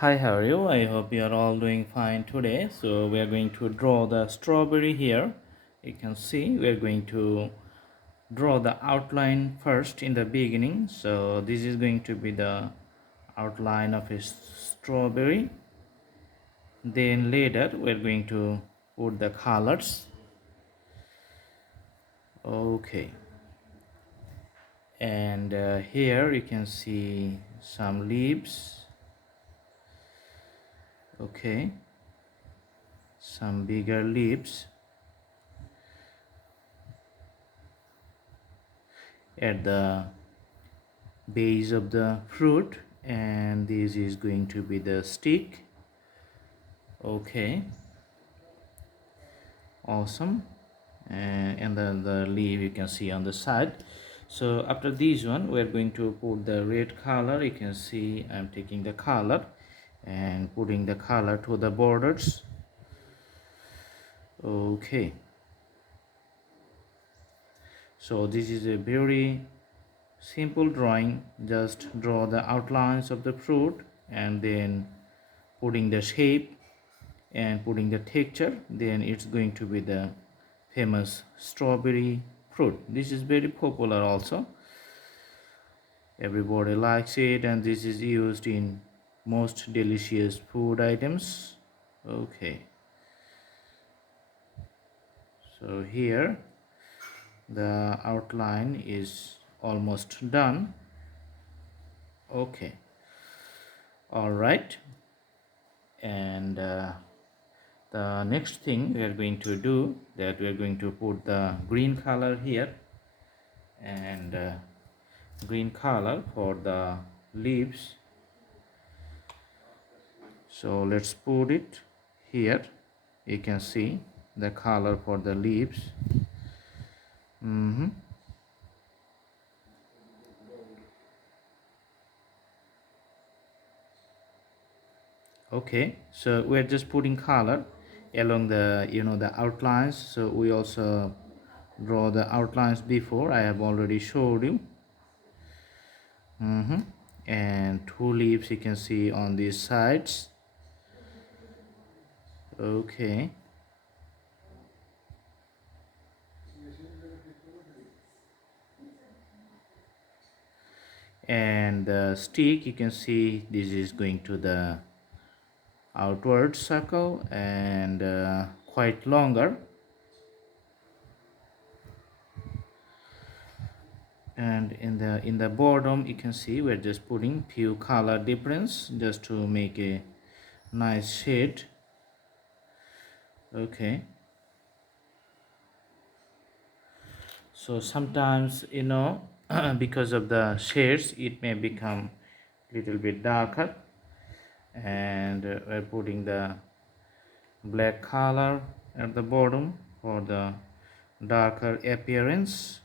Hi, how are you? I hope you are all doing fine today. So we are going to draw the strawberry here. You can see we are going to draw the outline first in the beginning. So this is going to be the outline of a strawberry. Then later we are going to put the colors. Okay. And here you can see some leaves. Okay. Some bigger leaves at the base of the fruit, and this is going to be the stick. Okay, awesome. And then the leaf you can see on the side. So after this one we're going to put the red color. You can see I'm taking the color and putting the color to the borders. Okay, so this is a very simple drawing. Just draw the outlines of the fruit and then putting the shape and putting the texture. Then it's going to be the famous strawberry fruit. This is very popular also, everybody likes it, and this is used in most delicious food items. Okay, so here the outline is almost done. Okay, all right. And the next thing we are going to do, that we are going to put the green color here, and green color for the leaves. So let's put it here. You can see the color for the leaves. Okay, so we're just putting color along the the outlines. So we also draw the outlines before. I have already showed you. And two leaves you can see on these sides. Okay, and the stick you can see this is going to the outward circle, and quite longer. And in the bottom you can see we're just putting few color difference just to make a nice shade. Okay, so sometimes because of the shades it may become little bit darker, and we're putting the black color at the bottom for the darker appearance.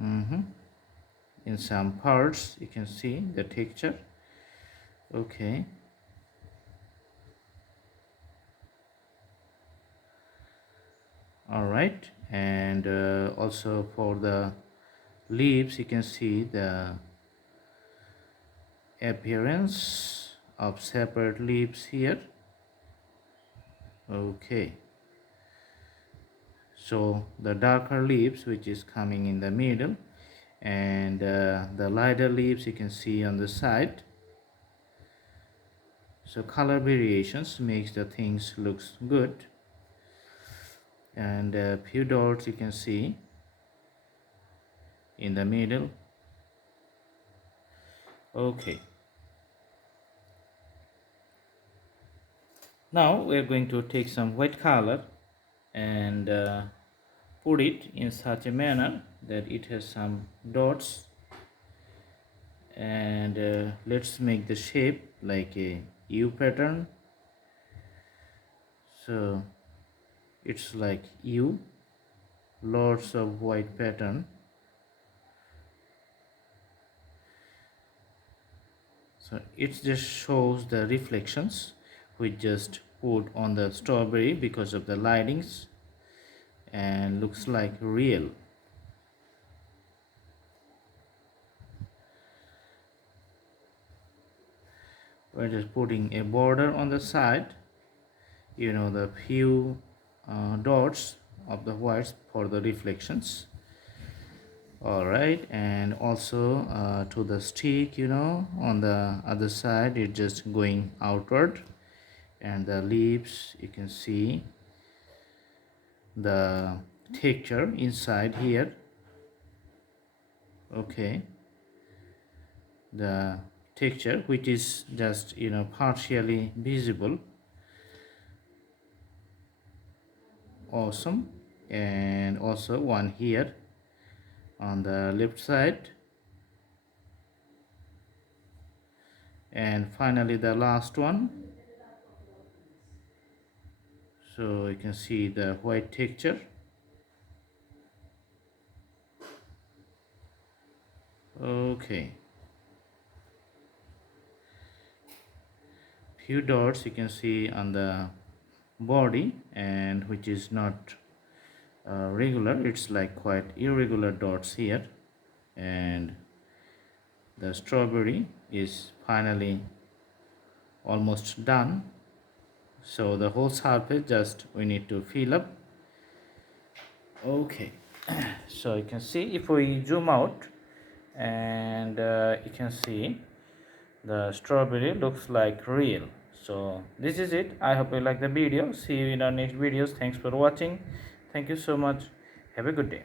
In some parts you can see the texture. Okay, all right. And also for the leaves you can see the appearance of separate leaves here. Okay, so the darker leaves which is coming in the middle, and the lighter leaves you can see on the side. So color variations makes the things looks good. And a few dots you can see in the middle. Okay, now we're going to take some white color and put it in such a manner that it has some dots, and let's make the shape like a U pattern. So it's like U, lots of white pattern. So it just shows the reflections we just put on the strawberry because of the lightings, and looks like real. we're just putting a border on the side, the few dots of the whites for the reflections. All right, and also to the stick, on the other side it's just going outward, and the leaves, you can see the texture inside here. Okay, the texture which is just partially visible. Awesome. And also one here on the left side, and finally the last one. So you can see the white texture. Okay, few dots you can see on the body, and which is not regular, it's like quite irregular dots here. And the strawberry is finally almost done, so the whole surface just we need to fill up. Okay, so you can see if we zoom out, and you can see the strawberry looks like real. So this is it. I hope you like the video. See you in our next videos. Thanks for watching. Thank you so much. Have a good day.